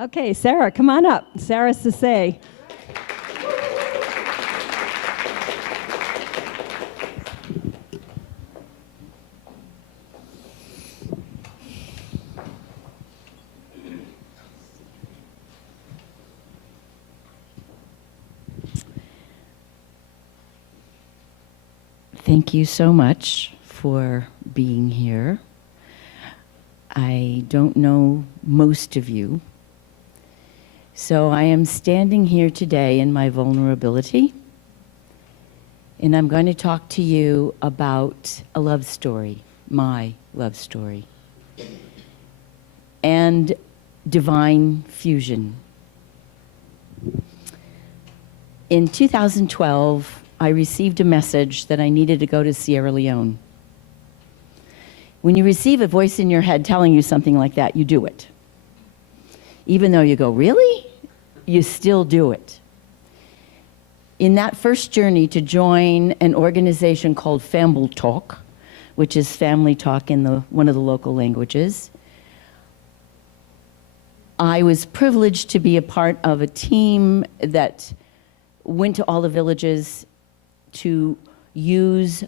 Okay, Sarah, come on up. Sarah Sase. Thank you so much for being here. I don't know most of you, so I am standing here today in my vulnerability, and I'm going to talk to you about a love story, my love story, and divine fusion. In 2012, I received a message that I needed to go to Sierra Leone. When you receive a voice in your head telling you something like that, you do it. Even though you go, really? You still do it. In that first journey to join an organization called Family Talk, which is family talk in one of the local languages, I was privileged to be a part of a team that went to all the villages to use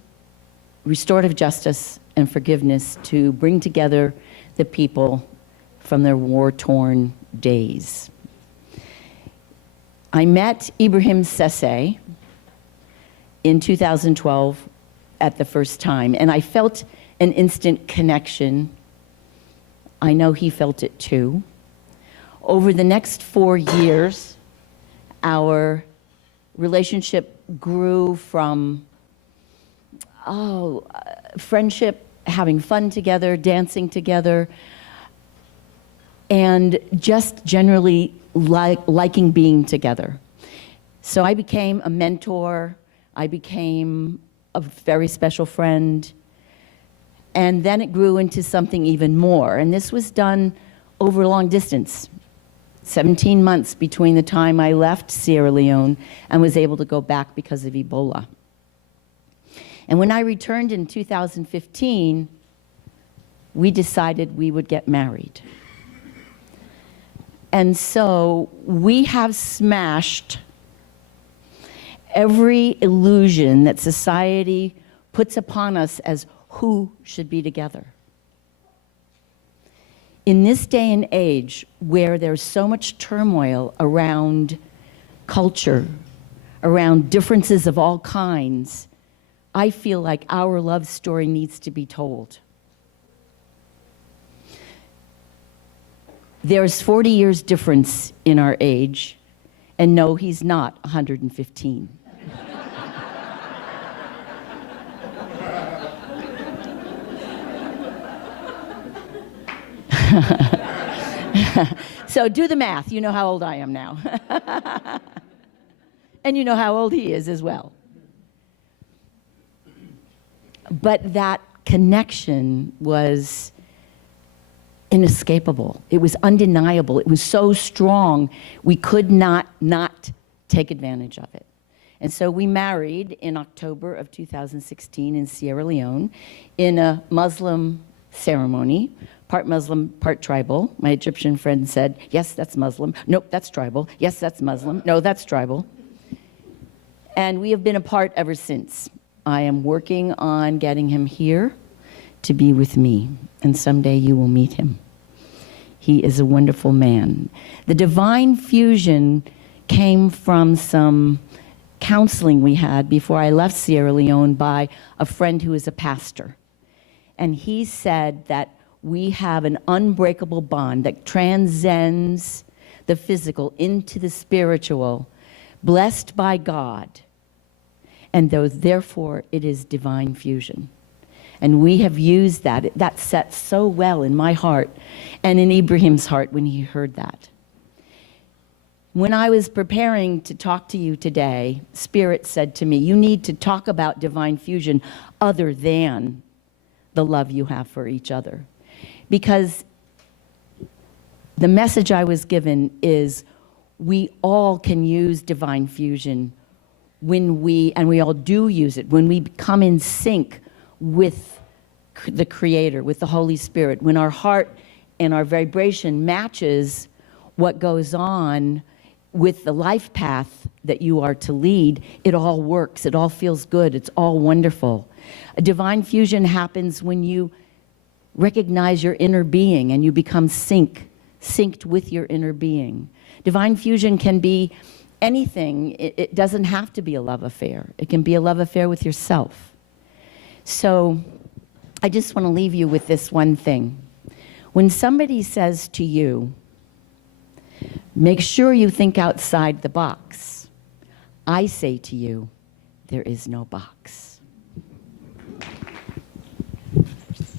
restorative justice and forgiveness to bring together the people from their war-torn days. I met Ibrahim Sese in 2012 at the first time, and I felt an instant connection. I know he felt it too. Over the next 4 years, our relationship grew from friendship, having fun together, dancing together, and just generally liking being together. So I became a mentor, I became a very special friend, and then it grew into something even more. And this was done over a long distance. 17 months between the time I left Sierra Leone and was able to go back because of Ebola. And when I returned in 2015, we decided we would get married. And so we have smashed every illusion that society puts upon us as who should be together. In this day and age where there's so much turmoil around culture, around differences of all kinds, I feel like our love story needs to be told. There's 40 years difference in our age, and no, he's not 115. So do the math. You know how old I am now. And you know how old he is as well. But that connection was inescapable. It was undeniable. It was so strong, we could not take advantage of it. And so we married in October of 2016 in Sierra Leone in a Muslim ceremony, part Muslim, part tribal. My Egyptian friend said, yes, that's Muslim. Nope, that's tribal. Yes, that's Muslim. No, that's tribal. And we have been apart ever since. I am working on getting him here to be with me, and someday you will meet him. He is a wonderful man. The divine fusion came from some counseling we had before I left Sierra Leone by a friend who is a pastor. And he said that we have an unbreakable bond that transcends the physical into the spiritual, blessed by God, and therefore it is divine fusion. And we have used that. That set so well in my heart and in Ibrahim's heart when he heard that. When I was preparing to talk to you today, Spirit said to me, you need to talk about divine fusion other than the love you have for each other. Because the message I was given is we all can use divine fusion when and we all do use it, when we become in sync with the Creator, with the Holy Spirit, when our heart and our vibration matches what goes on with the life path that you are to lead, it all works, it all feels good, it's all wonderful. A divine fusion happens when you recognize your inner being and you become synced with your inner being. Divine fusion can be anything. It doesn't have to be a love affair. It can be a love affair with yourself. So I just want to leave you with this one thing. When somebody says to you, make sure you think outside the box, I say to you, there is no box.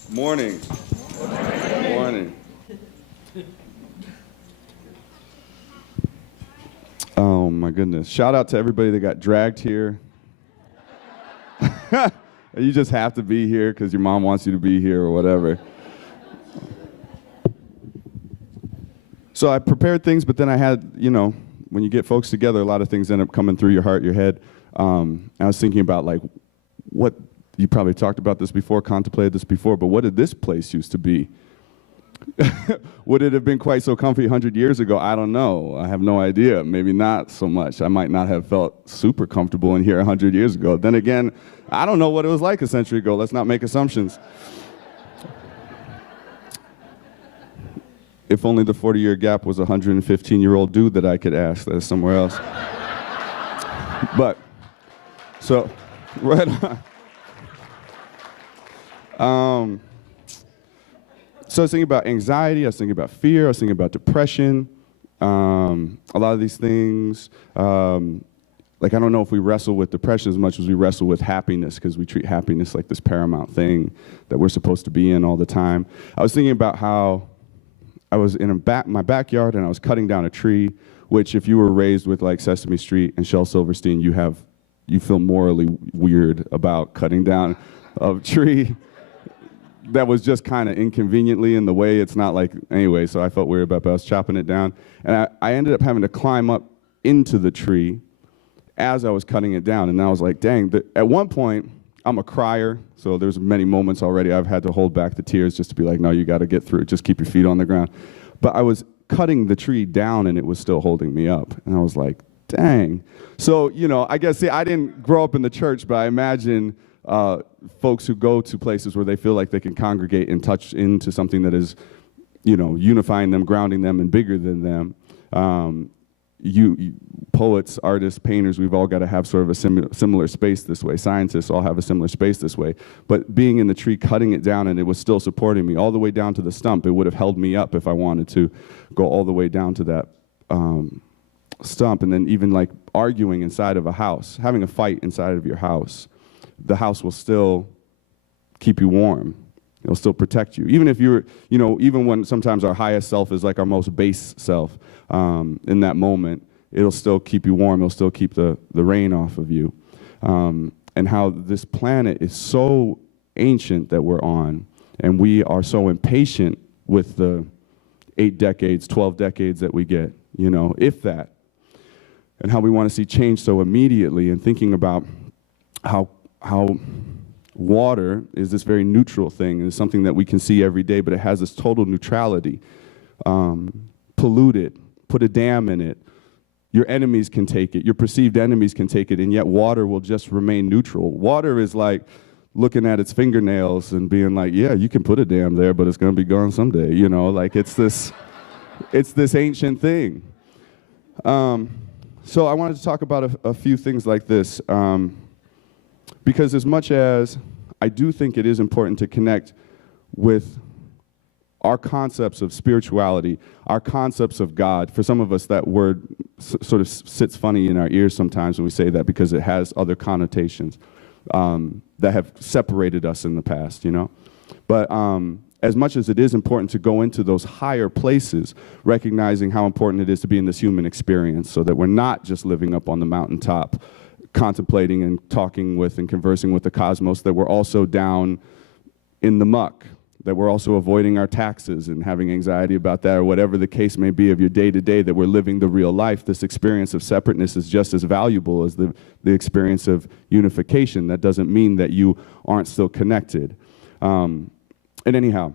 Morning. Morning. Oh my goodness. Shout out to everybody that got dragged here. You just have to be here because your mom wants you to be here or whatever. So I prepared things, but then I had, when you get folks together, a lot of things end up coming through your heart, your head. I was thinking about what, you probably talked about this before, contemplated this before, but what did this place used to be? Would it have been quite so comfy 100 years ago? I don't know. I have no idea. Maybe not so much. I might not have felt super comfortable in here 100 years ago. Then again, I don't know what it was like a century ago. Let's not make assumptions. If only the 40-year gap was a 115-year-old dude that I could ask that is somewhere else. But, so, right on. So I was thinking about anxiety, I was thinking about fear, I was thinking about depression, a lot of these things. I don't know if we wrestle with depression as much as we wrestle with happiness, because we treat happiness like this paramount thing that we're supposed to be in all the time. I was thinking about how I was in my backyard and I was cutting down a tree, which if you were raised with Sesame Street and Shel Silverstein, you feel morally weird about cutting down a tree that was just kind of inconveniently in the way. It's not anyway, so I felt weird about it, but I was chopping it down. And I ended up having to climb up into the tree as I was cutting it down. And I was like, dang, at one point, I'm a crier, so there's many moments already I've had to hold back the tears just to be like, no, you got to get through it, just keep your feet on the ground. But I was cutting the tree down and it was still holding me up. And I was like, dang. So, I guess, I didn't grow up in the church, but I imagine folks who go to places where they feel like they can congregate and touch into something that is, unifying them, grounding them, and bigger than them. You poets, artists, painters, we've all got to have sort of a similar space this way. Scientists all have a similar space this way. But being in the tree, cutting it down, and it was still supporting me all the way down to the stump. It would have held me up if I wanted to go all the way down to that stump. And then even arguing inside of a house, having a fight inside of your house, the house will still keep you warm. It'll still protect you. Even if you're, even when sometimes our highest self is our most base self, in that moment, it'll still keep you warm. It'll still keep the rain off of you. And how this planet is so ancient that we're on, and we are so impatient with the 8 decades, 12 decades that we get, if that. And how we want to see change so immediately, and thinking about how water is this very neutral thing, and it's something that we can see every day, but it has this total neutrality. Pollute it, put a dam in it, your enemies can take it, your perceived enemies can take it, and yet water will just remain neutral. Water is like looking at its fingernails and being like, yeah, you can put a dam there, but it's going to be gone someday, it's this ancient thing. So I wanted to talk about a few things like this. Because as much as I do think it is important to connect with our concepts of spirituality, our concepts of God, for some of us that word sort of sits funny in our ears sometimes when we say that, because it has other connotations that have separated us in the past, But as much as it is important to go into those higher places, recognizing how important it is to be in this human experience so that we're not just living up on the mountaintop, contemplating and talking with and conversing with the cosmos, that we're also down in the muck, that we're also avoiding our taxes and having anxiety about that, or whatever the case may be of your day-to-day, that we're living the real life. This experience of separateness is just as valuable as the experience of unification. That doesn't mean that you aren't still connected. And anyhow,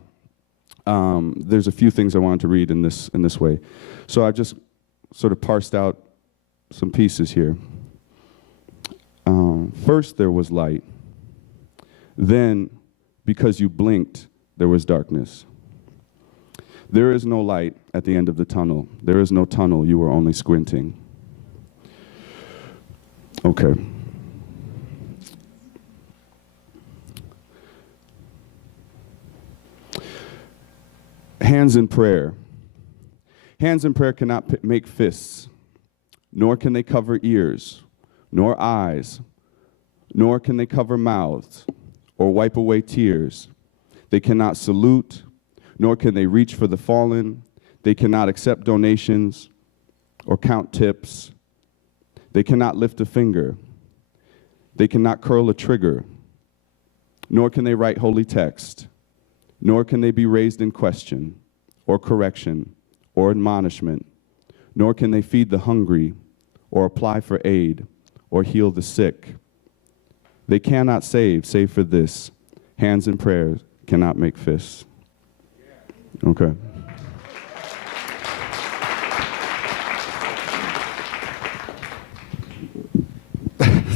there's a few things I wanted to read in this way. So I've just sort of parsed out some pieces here. First there was light. Then, because you blinked, there was darkness. There is no light at the end of the tunnel. There is no tunnel, you were only squinting. Okay. Hands in prayer. Hands in prayer cannot make fists, nor can they cover ears, nor eyes, nor can they cover mouths or wipe away tears. They cannot salute, nor can they reach for the fallen. They cannot accept donations or count tips. They cannot lift a finger. They cannot curl a trigger, nor can they write holy text, nor can they be raised in question or correction or admonishment, nor can they feed the hungry or apply for aid or heal the sick. They cannot save, save for this: hands in prayer cannot make fists. Okay.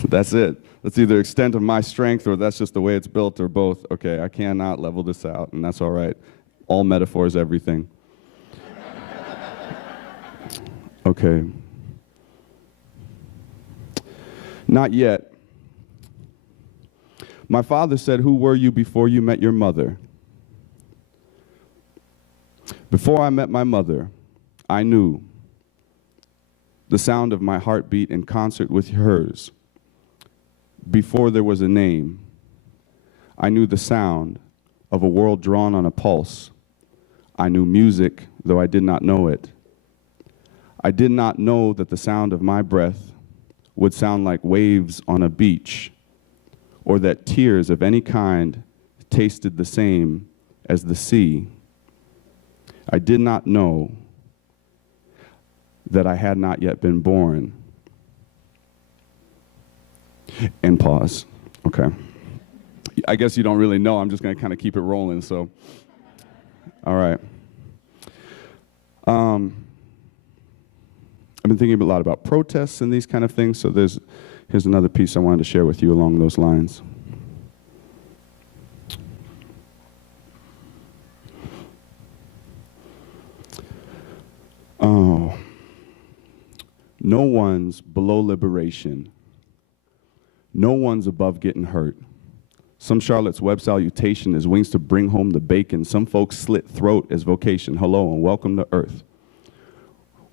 That's it. That's either extent of my strength or that's just the way it's built or both. Okay, I cannot level this out, and that's all right. All metaphors, everything. Okay. Not yet. My father said, "Who were you before you met your mother?" Before I met my mother, I knew the sound of my heartbeat in concert with hers. Before there was a name, I knew the sound of a world drawn on a pulse. I knew music, though I did not know it. I did not know that the sound of my breath would sound like waves on a beach, or that tears of any kind tasted the same as the sea. I did not know that I had not yet been born. And pause. Okay. I guess you don't really know. I'm just going to kind of keep it rolling. So, all right. I've been thinking a lot about protests and these kind of things. So here's another piece I wanted to share with you along those lines. Oh, no one's below liberation. No one's above getting hurt. Some Charlotte's web salutation is wings to bring home the bacon. Some folks slit throat as vocation. Hello and welcome to earth.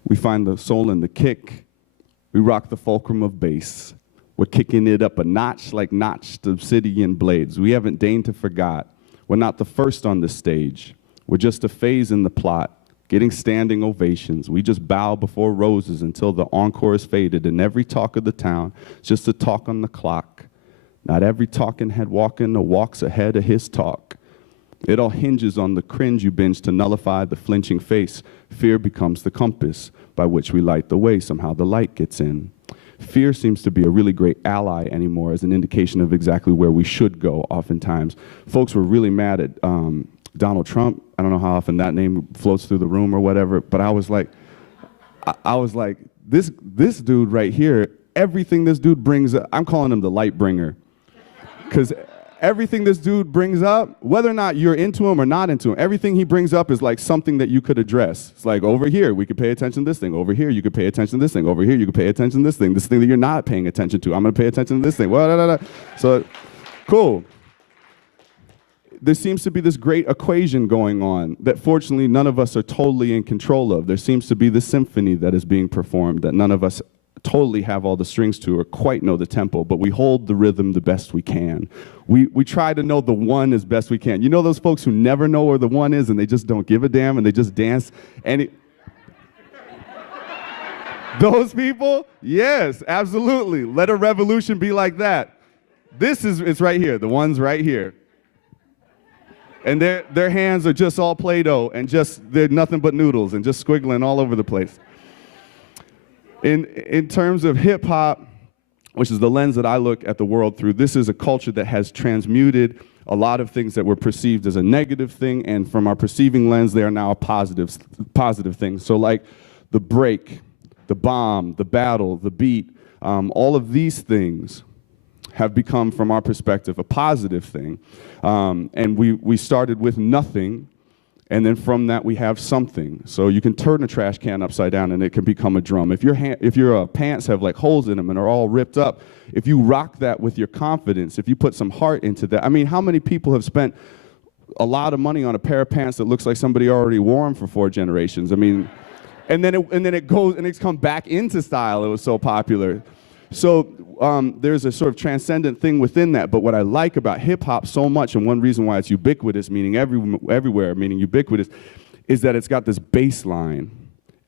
We find the soul in the kick. We rock the fulcrum of bass. We're kicking it up a notch like notched obsidian blades. We haven't deigned to forgot. We're not the first on the stage. We're just a phase in the plot, getting standing ovations. We just bow before roses until the encore is faded, and every talk of the town is just a talk on the clock. Not every talking head walking or walks ahead of his talk. It all hinges on the cringe you binge to nullify the flinching face. Fear becomes the compass by which we light the way. Somehow the light gets in. Fear seems to be a really great ally anymore as an indication of exactly where we should go oftentimes. Folks were really mad at Donald Trump. I don't know how often that name floats through the room or whatever, but I was like, this dude right here, everything this dude brings up, I'm calling him the light bringer. Because everything this dude brings up, whether or not you're into him or not into him, everything he brings up is like something that you could address. It's like, over here, we could pay attention to this thing. Over here, you could pay attention to this thing. Over here, you could pay attention to this thing. This thing that you're not paying attention to, I'm going to pay attention to this thing. So, cool. There seems to be this great equation going on that fortunately none of us are totally in control of. There seems to be this symphony that is being performed that none of us totally have all the strings to or quite know the tempo, but we hold the rhythm the best we can. We try to know the one as best we can. You know those folks who never know where the one is and they just don't give a damn and they just dance? Those people? Yes, absolutely. Let a revolution be like that. It's right here. The one's right here. And their hands are just all Play-Doh and they're nothing but noodles and just squiggling all over the place. In terms of hip hop, which is the lens that I look at the world through, this is a culture that has transmuted a lot of things that were perceived as a negative thing, and from our perceiving lens, they are now a positive thing. So like the break, the bomb, the battle, the beat, all of these things have become, from our perspective, a positive thing. And we started with nothing, and then from that we have something. So you can turn a trash can upside down and it can become a drum. If your pants have like holes in them and are all ripped up, if you rock that with your confidence, if you put some heart into that. I mean, how many people have spent a lot of money on a pair of pants that looks like somebody already wore them for 4 generations? I mean, and then it goes and it's come back into style. It was so popular. So there's a sort of transcendent thing within that. But what I like about hip hop so much, and one reason why it's ubiquitous, meaning everywhere, meaning ubiquitous, is that it's got this bass line.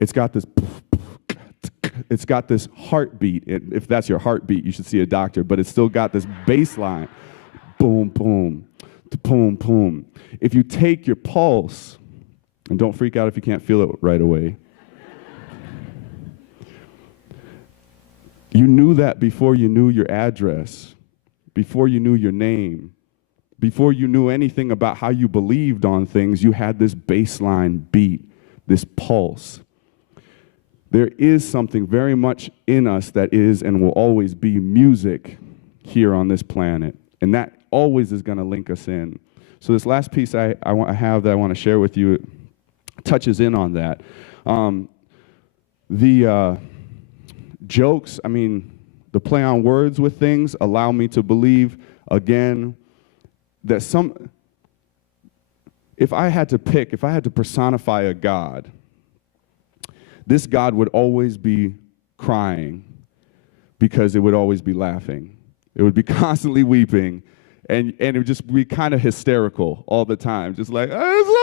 It's got this heartbeat. If that's your heartbeat, you should see a doctor. But it's still got this bass line. Boom, boom, boom, boom. If you take your pulse, and don't freak out if you can't feel it right away. You knew that before you knew your address, before you knew your name, before you knew anything about how you believed on things. You had this baseline beat, this pulse. There is something very much in us that is and will always be music here on this planet, and that always is going to link us in. So this last piece I have that I want to share with you touches in on that. Jokes, I mean, the play on words with things allow me to believe, again, that if I had to personify a God, this God would always be crying because it would always be laughing. It would be constantly weeping, and it would just be kind of hysterical all the time, just like, oh, it's so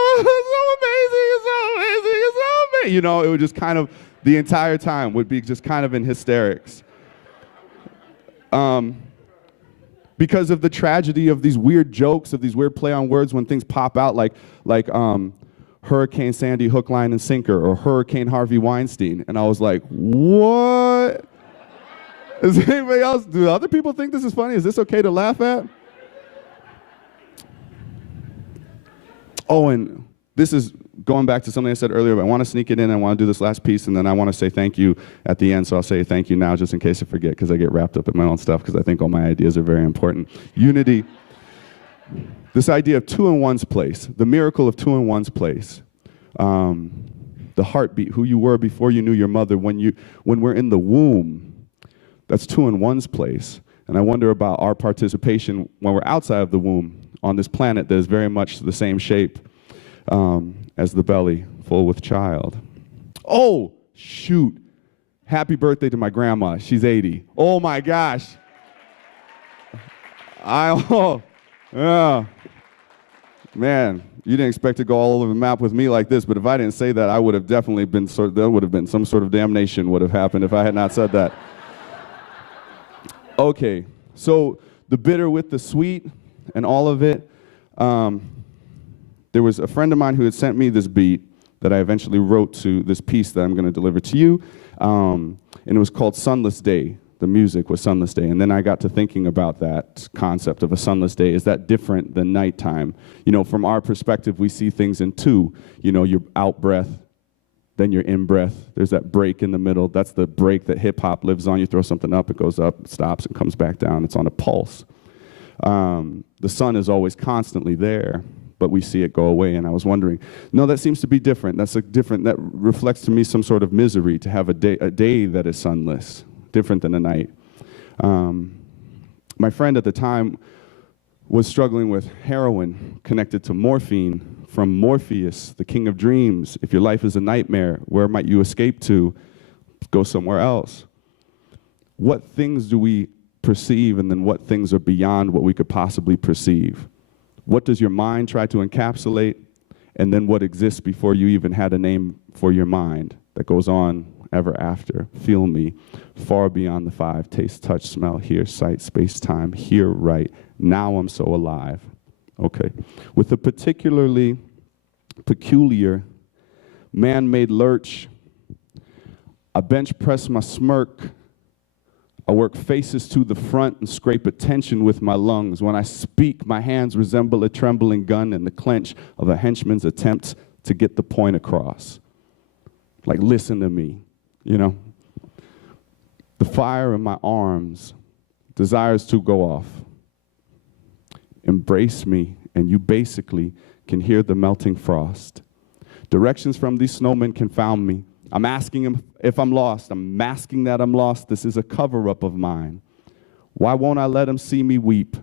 amazing, it's so amazing, it's so amazing. You know, it would just kind of, the entire time would be just kind of in hysterics. Because of the tragedy of these weird jokes, of these weird play on words when things pop out, like Hurricane Sandy, hook, line, and sinker, or Hurricane Harvey Weinstein. And I was like, what? Is anybody else, do other people think this is funny? Is this okay to laugh at? Oh, and this is going back to something I said earlier, but I want to sneak it in. I want to do this last piece, and then I want to say thank you at the end. So I'll say thank you now just in case I forget, because I get wrapped up in my own stuff, because I think all my ideas are very important. Unity, this idea of two in one's place, the miracle of two in one's place, the heartbeat, who you were before you knew your mother, when we're in the womb, that's two in one's place. And I wonder about our participation when we're outside of the womb on this planet that is very much the same shape as the belly full with child. Oh, shoot. Happy birthday to my grandma. She's 80. Oh, my gosh. Yeah. Man, you didn't expect to go all over the map with me like this, but if I didn't say that, I would have definitely been, there would have been some sort of damnation would have happened if I had not said that. Okay, so the bitter with the sweet and all of it, there was a friend of mine who had sent me this beat that I eventually wrote to this piece that I'm going to deliver to you, and it was called Sunless Day. The music was Sunless Day, and then I got to thinking about that concept of a sunless day. Is that different than nighttime? You know, from our perspective, we see things in two. You know, you're out breath, then you're in breath. There's that break in the middle. That's the break that hip-hop lives on. You throw something up, it goes up, it stops, and comes back down. It's on a pulse. The sun is always constantly there, but we see it go away, and I was wondering, no, that seems to be different. That reflects to me some sort of misery to have a day that is sunless, different than a night. My friend at the time was struggling with heroin connected to morphine from Morpheus, the king of dreams. If your life is a nightmare, where might you escape to? Go somewhere else. What things do we perceive, and then what things are beyond what we could possibly perceive? What does your mind try to encapsulate, and then what exists before you even had a name for your mind that goes on ever after? Feel me, far beyond the five, taste, touch, smell, hear, sight, space, time, here, right, now I'm so alive. Okay, with a particularly peculiar man-made lurch, I bench press my smirk, I work faces to the front and scrape attention with my lungs. When I speak, my hands resemble a trembling gun and the clench of a henchman's attempt to get the point across. Like, listen to me, you know? The fire in my arms desires to go off. Embrace me, and you basically can hear the melting frost. Directions from these snowmen confound me. I'm asking him if I'm lost. I'm masking that I'm lost. This is a cover-up of mine. Why won't I let him see me weep?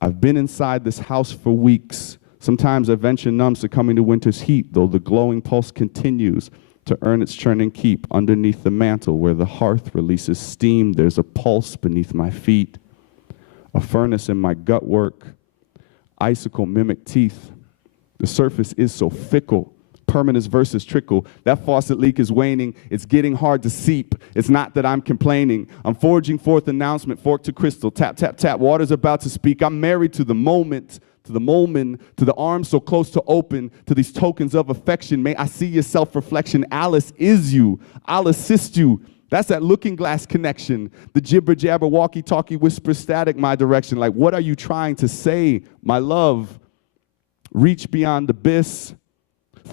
I've been inside this house for weeks. Sometimes I venture numb, succumbing to winter's heat, though the glowing pulse continues to earn its churning keep. Underneath the mantle where the hearth releases steam, there's a pulse beneath my feet, a furnace in my gut work, icicle mimic teeth. The surface is so fickle. Permanence versus trickle. That faucet leak is waning. It's getting hard to seep. It's not that I'm complaining. I'm forging forth announcement, fork to crystal. Tap, tap, tap. Water's about to speak. I'm married to the moment, to the moment, to the arms so close to open, to these tokens of affection. May I see your self-reflection. Alice is you. I'll assist you. That's that looking glass connection. The jibber jabber, walkie-talkie, whisper static my direction. Like, what are you trying to say, my love? Reach beyond the abyss.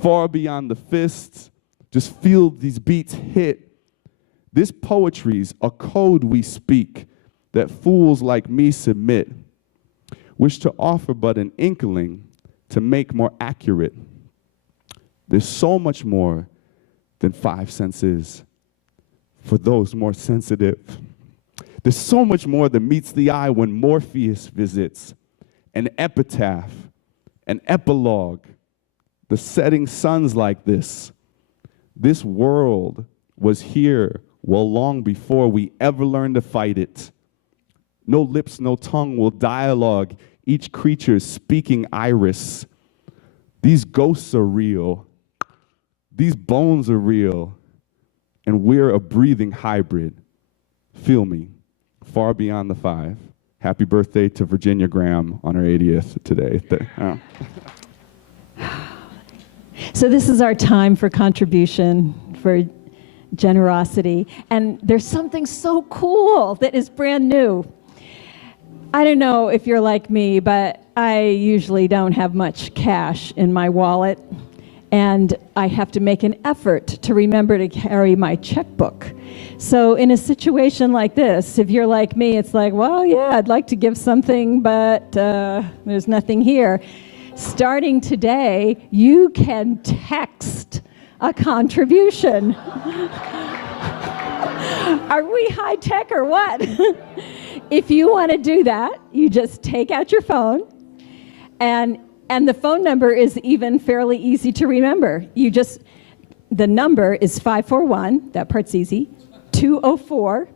Far beyond the fists, just feel these beats hit. This poetry's a code we speak that fools like me submit, wish to offer but an inkling to make more accurate. There's so much more than 5 cents is for those more sensitive. There's so much more that meets the eye when Morpheus visits. An epitaph, an epilogue, the setting suns like this. This world was here well long before we ever learned to fight it. No lips, no tongue will dialogue, each creature speaking iris. These ghosts are real. These bones are real. And we're a breathing hybrid. Feel me, far beyond the 5. Happy birthday to Virginia Graham on her 80th today. So this is our time for contribution, for generosity. And there's something so cool that is brand new. I don't know if you're like me, but I usually don't have much cash in my wallet. And I have to make an effort to remember to carry my checkbook. So in a situation like this, if you're like me, it's like, well, yeah, I'd like to give something, but there's nothing here. Starting today, you can text a contribution. Are we high tech or what? If you want to do that, you just take out your phone, and the phone number is even fairly easy to remember. The number is 541, that part's easy, 204,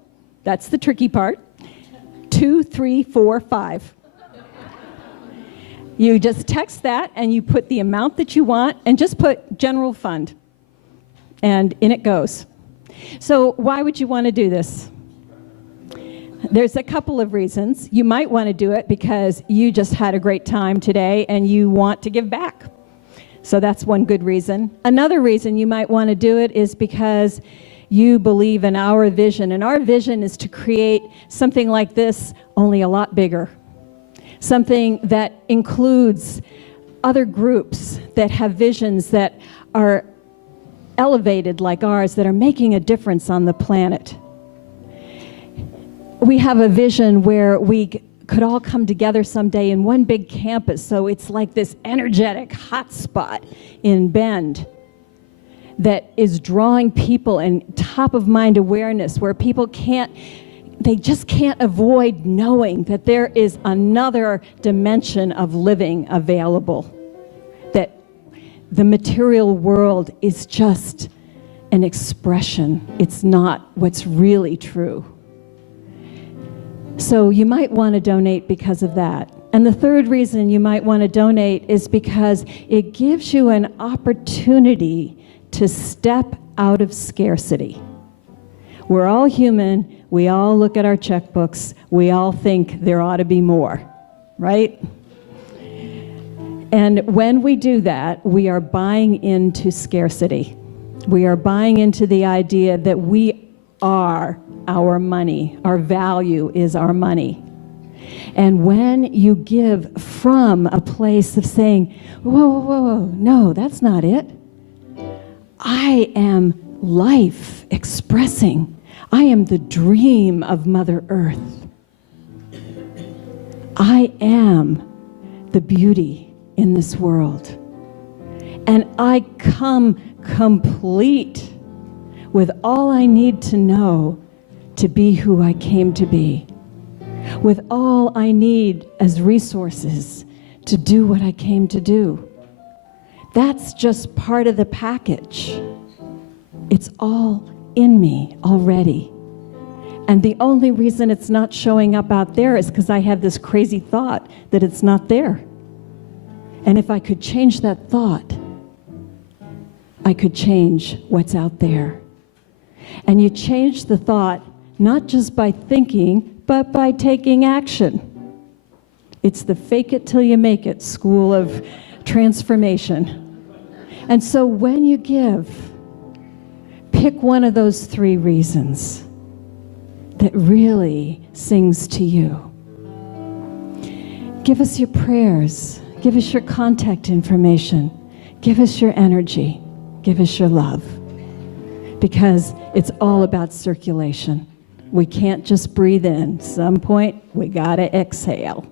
that's the tricky part, 2345. You just text that and you put the amount that you want and just put general fund, and in it goes. So why would you want to do this? There's a couple of reasons. You might want to do it because you just had a great time today and you want to give back. So that's one good reason. Another reason you might want to do it is because you believe in our vision, and our vision is to create something like this, only a lot bigger. Something that includes other groups that have visions that are elevated like ours, that are making a difference on the planet. We have a vision where we could all come together someday in one big campus, so it's like this energetic hotspot in Bend that is drawing people and top-of-mind awareness, where people they just can't avoid knowing that there is another dimension of living available, that the material world is just an expression. It's not what's really true. So you might want to donate because of that. And the third reason you might want to donate is because it gives you an opportunity to step out of scarcity. We're all human. We all look at our checkbooks. We all think there ought to be more, right? And when we do that, we are buying into scarcity. We are buying into the idea that we are our money. Our value is our money. And when you give from a place of saying, whoa, whoa, whoa, whoa, no, that's not it. I am life expressing. I am the dream of Mother Earth. I am the beauty in this world. And I come complete with all I need to know to be who I came to be, with all I need as resources to do what I came to do. That's just part of the package. It's all in me already. And the only reason it's not showing up out there is because I have this crazy thought that it's not there. And if I could change that thought, I could change what's out there. And you change the thought not just by thinking, but by taking action. It's the fake it till you make it school of transformation. And so when you give, pick one of those 3 reasons that really sings to you. Give us your prayers. Give us your contact information. Give us your energy. Give us your love. Because it's all about circulation. We can't just breathe in. Some point, we gotta exhale.